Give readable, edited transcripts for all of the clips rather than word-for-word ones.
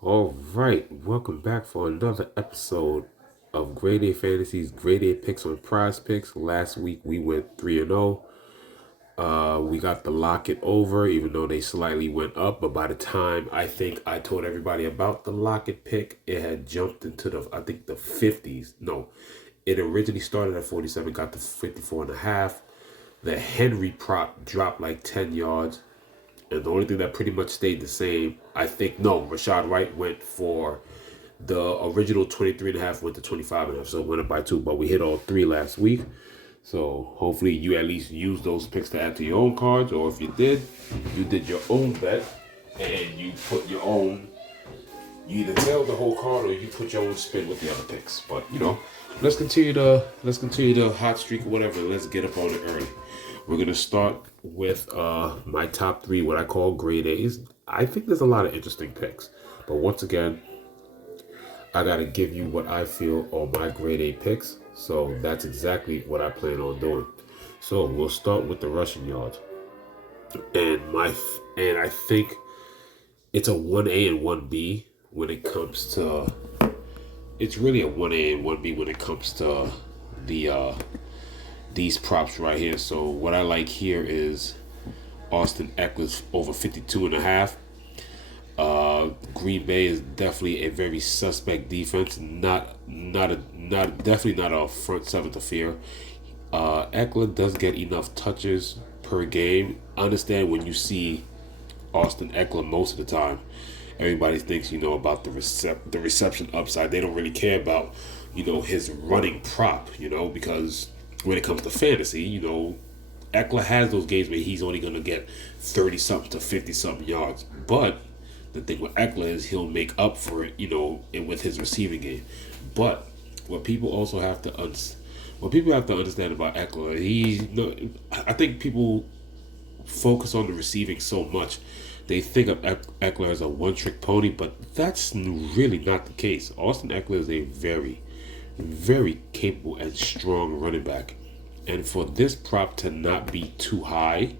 All right, welcome back for another episode of Grade A Fantasies, Grade A Picks on Prize Picks. Last week we went 3-0. We got the Locket over, even though they slightly went up. But by the time I think I told everybody about the Locket pick, it had jumped into the 50s. No, it originally started at 47, got to 54 and a half. The Henry prop dropped like 10 yards. And the only thing that pretty much stayed the same, I think, no, Rashad Wright went for the original 23 and a half, went to 25 and a half, so it went up by two. But we hit all three last week. So hopefully you at least use those picks to add to your own cards. Or if you did your own bet and you put your own, you either nailed the whole card or you put your own spin with the other picks. But let's continue the hot streak or whatever. Let's get up on it early. We're gonna start with my top three, what I call grade A's. I think there's a lot of interesting picks, but once again, I gotta give you what I feel are my grade A picks. So that's exactly what I plan on doing. So we'll start with the rushing yards, and I think it's a 1A and 1B when it comes to. It's really a 1A and 1B when it comes to the these props right here. So what I like here is Austin Ekeler over 52 and a half. Green Bay is definitely a very suspect defense. Definitely not a front seven to fear. Ekeler does get enough touches per game. Understand when you see Austin Ekeler most of the time, everybody thinks about the reception upside. They don't really care about his running prop. Because when it comes to fantasy, Ekeler has those games where he's only going to get 30 something to 50 something yards. But the thing with Ekeler is he'll make up for it, with his receiving game. But what people also have to understand about Ekeler, I think people focus on the receiving so much. They think of Ekeler as a one-trick pony, but that's really not the case. Austin Ekeler is a very, very capable and strong running back. And for this prop to not be too high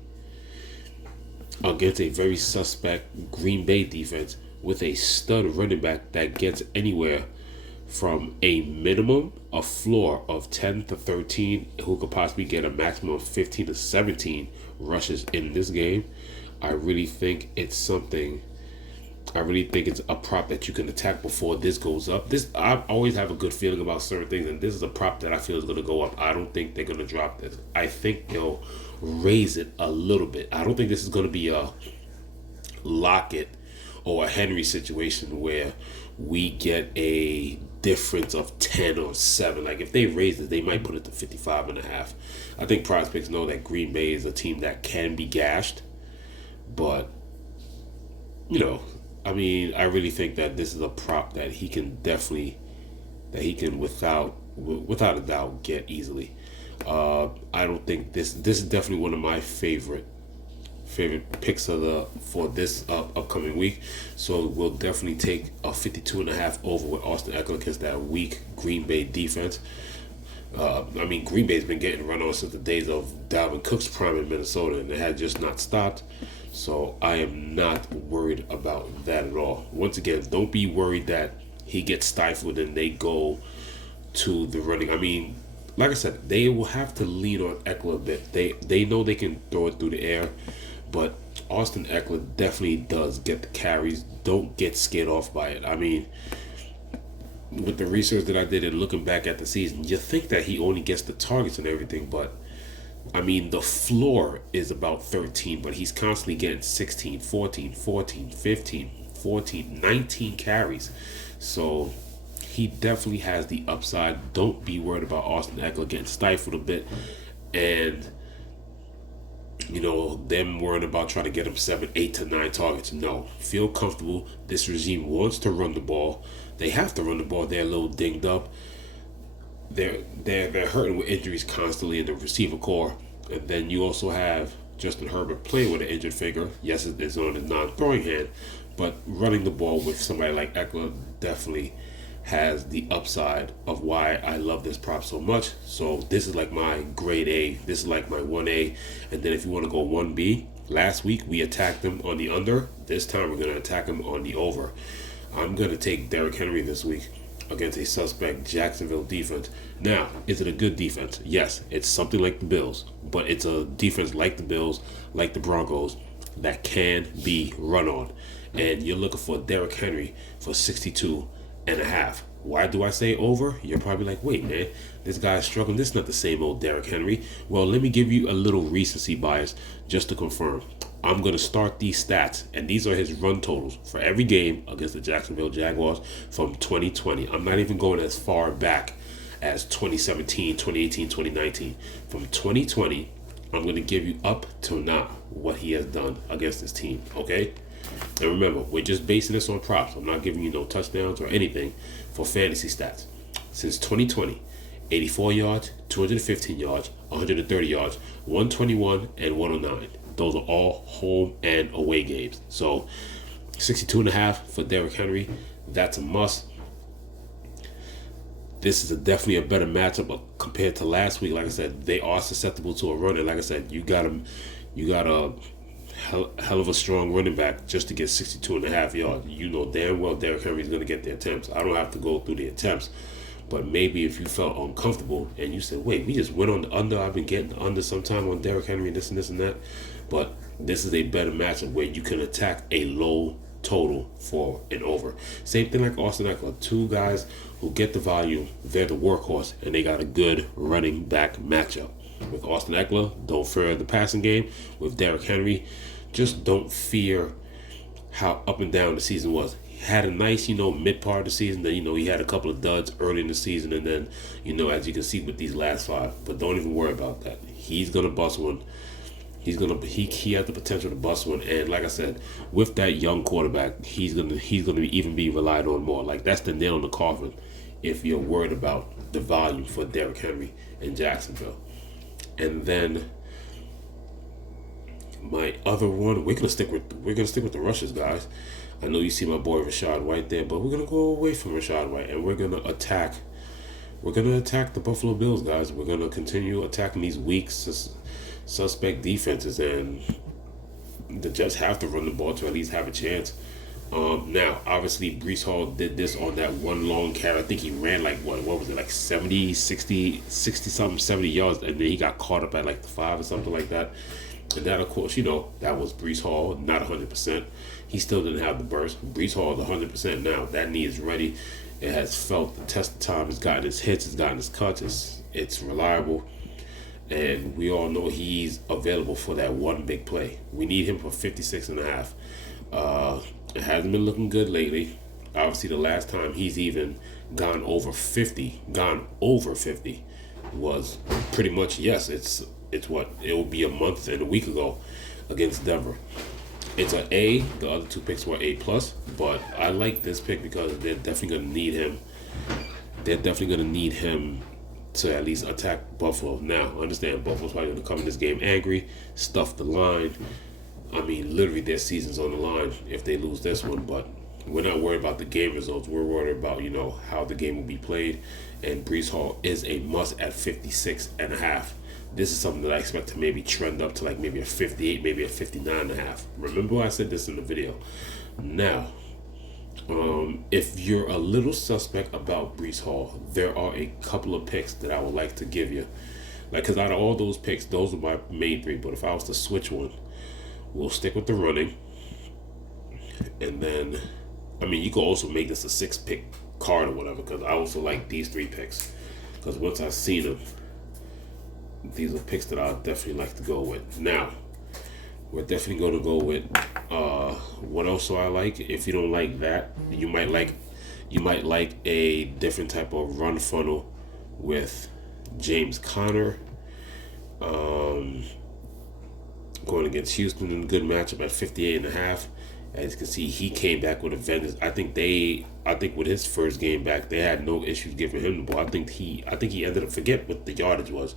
against a very suspect Green Bay defense with a stud running back that gets anywhere from a floor of 10 to 13, who could possibly get a maximum of 15 to 17 rushes in this game, I really think it's a prop that you can attack before this goes up. I always have a good feeling about certain things, and this is a prop that I feel is going to go up. I don't think they're going to drop this. I think they'll raise it a little bit. I don't think this is going to be a Lockett or a Henry situation where we get a difference of 10 or 7. Like if they raise it, they might put it to 55 and a half. I think prospects know that Green Bay is a team that can be gashed, but I really think that this is a prop that he can without a doubt get easily. I don't think this is definitely one of my favorite picks for this upcoming week. So we'll definitely take a 52 and a half over with Austin Ekeler against that weak Green Bay defense. Green Bay's been getting run on since the days of Dalvin Cook's prime in Minnesota, and it had just not stopped. So I am not worried about that at all. Once again, don't be worried that he gets stifled and they go to the running. Like I said, they will have to lean on Ekeler a bit. They know they can throw it through the air, but Austin Ekeler definitely does get the carries. Don't get scared off by it. With the research that I did and looking back at the season, you think that he only gets the targets and everything, but the floor is about 13, but he's constantly getting 16, 14, 14, 15, 14, 19 carries. So he definitely has the upside. Don't be worried about Austin Ekeler getting stifled a bit and them worrying about trying to get him 7, 8 to 9 targets. No, feel comfortable. This regime wants to run the ball. They have to run the ball. They're a little dinged up. They're hurting with injuries constantly in the receiver core. And then you also have Justin Herbert playing with an injured finger. Yes, it is on his non-throwing hand, but running the ball with somebody like Ekeler definitely has the upside of why I love this prop so much. So this is like my grade A. This is like my 1A. And then if you want to go 1B, last week we attacked them on the under. This time we're going to attack them on the over. I'm going to take Derrick Henry this week against a suspect Jacksonville defense. Now, is it a good defense? Yes, it's something like the Bills, but it's a defense like the Bills, like the Broncos, that can be run on. And you're looking for Derrick Henry for 62.5. Why do I say over? You're probably like, wait, man, this guy's struggling. This is not the same old Derrick Henry. Well, let me give you a little recency bias just to confirm. I'm going to start these stats, and these are his run totals for every game against the Jacksonville Jaguars from 2020. I'm not even going as far back as 2017, 2018, 2019. From 2020, I'm going to give you up till now what he has done against this team, okay? And remember, we're just basing this on props. I'm not giving you no touchdowns or anything for fantasy stats. Since 2020, 84 yards, 215 yards, 130 yards, 121, and 109. Those are all home and away games. So 62.5 for Derrick Henry. That's a must. This is definitely a better matchup compared to last week. Like I said, they are susceptible to a run. And like I said, you got a hell of a strong running back just to get 62.5 yards. You know damn well Derrick Henry is going to get the attempts. I don't have to go through the attempts. But maybe if you felt uncomfortable and you said, wait, we just went on the under. I've been getting the under sometime on Derrick Henry, this and this and that. But this is a better matchup where you can attack a low total for an over. Same thing like Austin Ekeler. Two guys who get the volume. They're the workhorse, and they got a good running back matchup. With Austin Ekeler, don't fear the passing game. With Derrick Henry, just don't fear how up and down the season was. He had a nice, mid part of the season. Then, he had a couple of duds early in the season. And then, as you can see with these last five. But don't even worry about that. He's going to bust one. He has the potential to bust one, and like I said, with that young quarterback, he's gonna even be relied on more. Like that's the nail in the coffin. If you're worried about the volume for Derrick Henry in Jacksonville, and then my other one, we're gonna stick with the rushes, guys. I know you see my boy Rachaad White there, but we're gonna go away from Rachaad White, and we're gonna attack the Buffalo Bills, guys. We're gonna continue attacking these weak suspect defenses, and the Jets have to run the ball to at least have a chance. Now, obviously, Breece Hall did this on that one long carry. I think he ran like, what was it, like 70 yards, and then he got caught up at like the 5 or something like that. And that, of course, that was Breece Hall, not 100%. He still didn't have the burst. Breece Hall is 100% now. That knee is ready. It has felt the test of time. It's gotten his hits. It's gotten his cuts. It's reliable. And we all know he's available for that one big play. We need him for 56.5. It hasn't been looking good lately. Obviously, the last time he's even gone over 50 was pretty much, yes, it will be a month and a week ago against Denver. It's an A. The other two picks were A+, but I like this pick because they're definitely going to need him. They're definitely going to need him to at least attack Buffalo. Now, understand, Buffalo's probably going to come in this game angry, stuff the line. I mean, literally their season's on the line if they lose this one, but we're not worried about the game results. We're worried about, how the game will be played, and Breece Hall is a must at 56.5. This is something that I expect to maybe trend up to like maybe a 58, maybe a 59.5. Remember I said this in the video. Now, if you're a little suspect about Breece Hall, there are a couple of picks that I would like to give you. Like, because out of all those picks, those are my main three. But if I was to switch one, we'll stick with the running. And then, you could also make this a 6-pick card or whatever, because I also like these 3 picks. Because once I've seen them, these are picks that I'd definitely like to go with. Now, we're definitely going to go with what else do I like? If you don't like that, you might like a different type of run funnel with James Conner. Going against Houston in a good matchup at 58.5. As you can see, he came back with a vengeance. I think with his first game back, they had no issues giving him the ball. I think he ended up forget what the yardage was.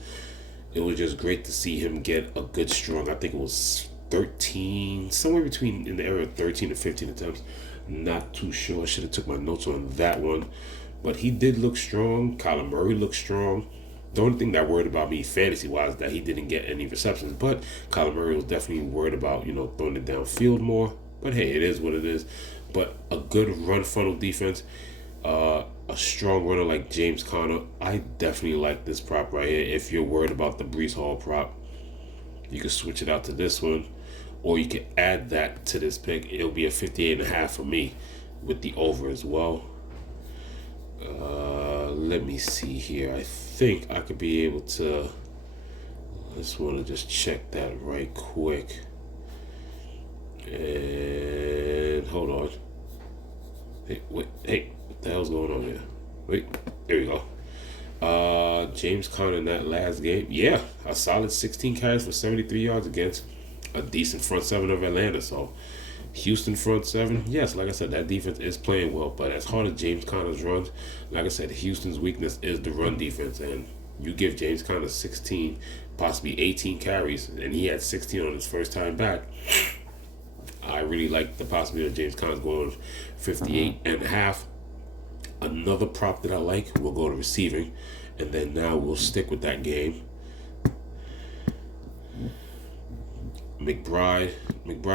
It was just great to see him get a good strong. I think it was 13, somewhere between in the area of 13 to 15 attempts. Not too sure. I should have took my notes on that one. But he did look strong. Kyler Murray looked strong. The only thing that worried about me fantasy-wise is that he didn't get any receptions. But Kyler Murray was definitely worried about, throwing it downfield more. But hey, it is what it is. But a good run funnel defense, a strong runner like James Conner, I definitely like this prop right here. If you're worried about the Brees Hall prop, you can switch it out to this one, or you can add that to this pick. It'll be a 58.5 for me with the over as well. Let me see here. I think I could be able to. I just want to just check that right quick. And hold on. Hey, wait, hey, what the hell's going on here? Wait, there we go. James Conner in that last game, yeah, a solid 16 carries for 73 yards against a decent front seven of Atlanta. So, Houston front seven, yes, like I said, that defense is playing well. But as hard as James Conner's runs, like I said, Houston's weakness is the run defense. And you give James Conner 16, possibly 18 carries, and he had 16 on his first time back. I really like the possibility of James Conner going 58.5. Another prop that I like, we'll go to receiving, and then now we'll stick with that game. McBride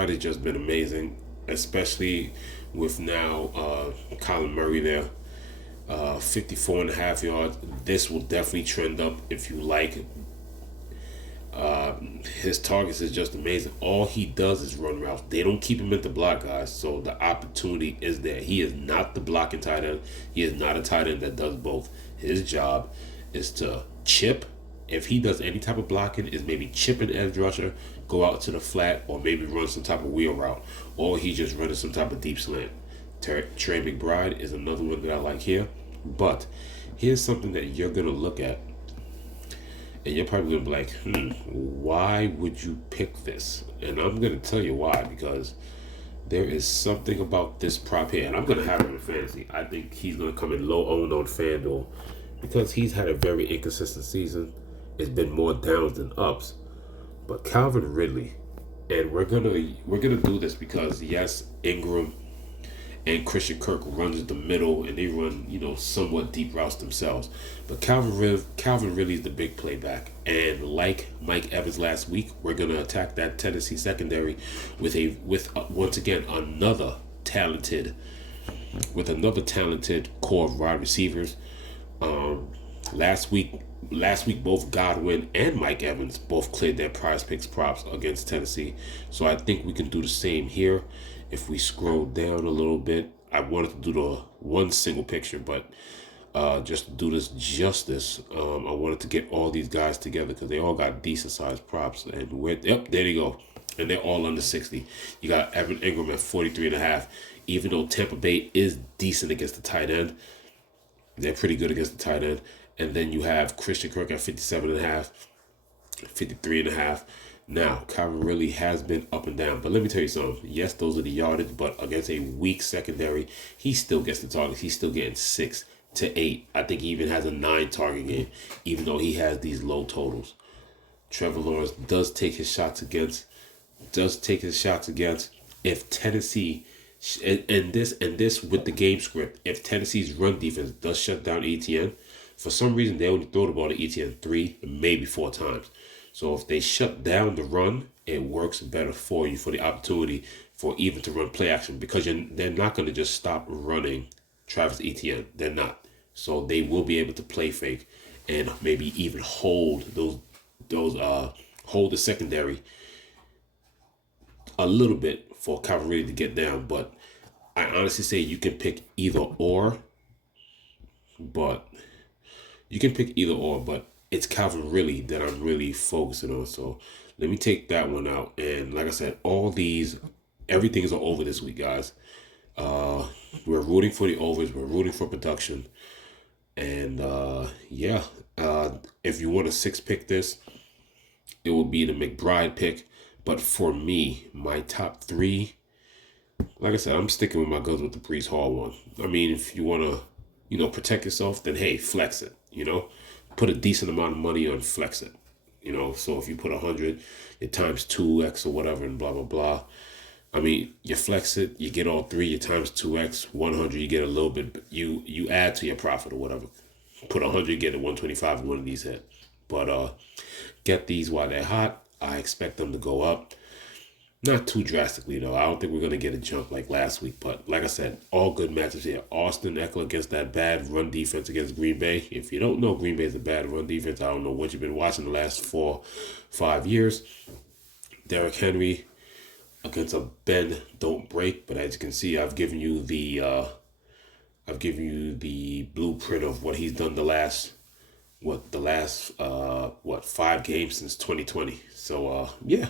has just been amazing, especially with now Kyler Murray there. 54.5 yards. This will definitely trend up if you like. His targets is just amazing. All he does is run routes. They don't keep him at the block, guys. So the opportunity is there. He is not the blocking tight end. He is not a tight end that does both. His job is to chip. If he does any type of blocking, is maybe chip an edge rusher, go out to the flat, or maybe run some type of wheel route, or he just running some type of deep slant. Trey McBride is another one that I like here. But here's something that you're gonna look at. And you're probably going to be like, why would you pick this? And I'm going to tell you why. Because there is something about this prop here. And I'm going to have him in fantasy. I think he's going to come in low owned on FanDuel. Because he's had a very inconsistent season. It's been more downs than ups. But Calvin Ridley. And we're gonna do this because, yes, Ingram and Christian Kirk runs the middle, and they run, somewhat deep routes themselves. But Calvin Ridley is the big playback. And like Mike Evans last week, we're gonna attack that Tennessee secondary with once again another talented core of wide receivers. Last week both Godwin and Mike Evans both cleared their prize picks props against Tennessee. So I think we can do the same here. If we scroll down a little bit, I wanted to do the one single picture, but just to do this justice, I wanted to get all these guys together because they all got decent sized props. And there you go. And they're all under 60. You got Evan Ingram at 43.5. Even though Tampa Bay is decent against the tight end, they're pretty good against the tight end. And then you have Christian Kirk at 57.5, 53.5. Now, Calvin really has been up and down. But let me tell you something. Yes, those are the yardage, but against a weak secondary, he still gets the targets. He's still getting 6 to 8. I think he even has a 9 target game, even though he has these low totals. Trevor Lawrence does take his shots against. If Tennessee, and this with the game script, if Tennessee's run defense does shut down ETN, for some reason they only throw the ball to ETN 3, maybe 4 times. So if they shut down the run, it works better for you for the opportunity for even to run play action because they're not going to just stop running Travis Etienne. They're not. So they will be able to play fake and maybe even hold hold the secondary a little bit for Calvin Ridley to get down. But I honestly say you can pick either or. But it's Calvin Ridley that I'm really focusing on. So let me take that one out. And like I said, everything is over this week, guys. We're rooting for the overs. We're rooting for production. And if you want to 6-pick this, it will be the McBride pick. But for me, my top 3, like I said, I'm sticking with my guns with the Brees Hall one. I mean, if you want to, protect yourself, then hey, flex it, Put a decent amount of money on flex it. So if you put 100, it times 2x or whatever and blah, blah, blah. I mean, you flex it, you get all 3, you times 2x, 100, you get a little bit, you add to your profit or whatever. Put 100, get a 125 in one of these hit. But get these while they're hot. I expect them to go up. Not too drastically, though. I don't think we're going to get a jump like last week. But like I said, all good matches here. Austin Ekeler against that bad run defense against Green Bay. If you don't know Green Bay is a bad run defense, I don't know what you've been watching the last 4-5 years. Derrick Henry against a bend, don't break. But as you can see, I've given you the blueprint of what he's done the last 5 games since 2020. So yeah,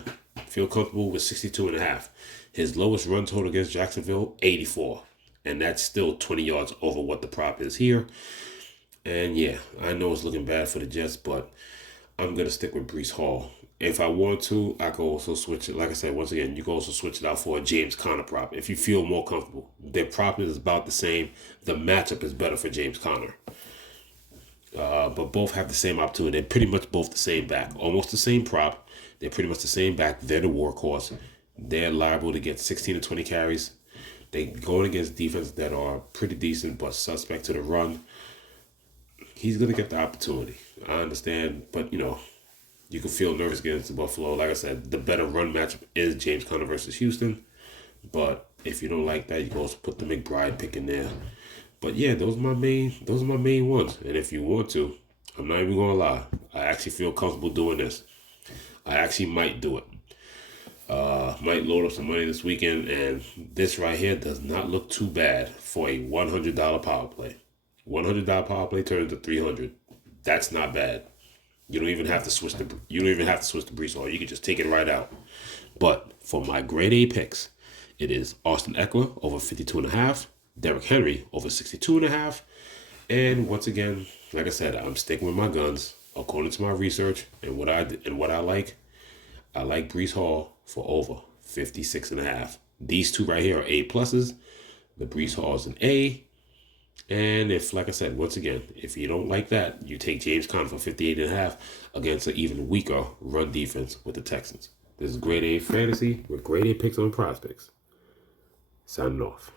feel comfortable with 62.5. His lowest run total against Jacksonville, 84, and that's still 20 yards over what the prop is here. And yeah, I know it's looking bad for the Jets, but I'm gonna stick with Breece Hall. If I want to, I could also switch it. Like I said, once again, you can also switch it out for a James Conner prop if you feel more comfortable. Their prop is about the same. The matchup is better for James Conner. But both have the same opportunity. They're pretty much both the same back. Almost the same prop. They're pretty much the same back. They're the workhorse. They're liable to get 16 to 20 carries. They going against defenses that are pretty decent but suspect to the run. He's going to get the opportunity. I understand, but you can feel nervous against Buffalo. Like I said, the better run matchup is James Conner versus Houston. But if you don't like that, you can also put the McBride pick in there. But yeah, those are my main ones. And if you want to, I'm not even gonna lie, I actually feel comfortable doing this. I actually might do it. Might load up some money this weekend, and this right here does not look too bad for a $100 power play. $100 power play turns to $300. That's not bad. You don't even have to switch the Breece Hall. You can just take it right out. But for my grade A picks, it is Austin Ekeler over 52.5, Derrick Henry over 62.5, and once again, like I said, I'm sticking with my guns according to my research and what I like. I like Breece Hall for over 56.5. These two right here are A pluses. The Breece Hall is an A. And if, like I said, once again, if you don't like that, you take James Conner for 58.5 against an even weaker run defense with the Texans. This is Grade A Fantasy with Grade A Picks on Prospects. Signing off.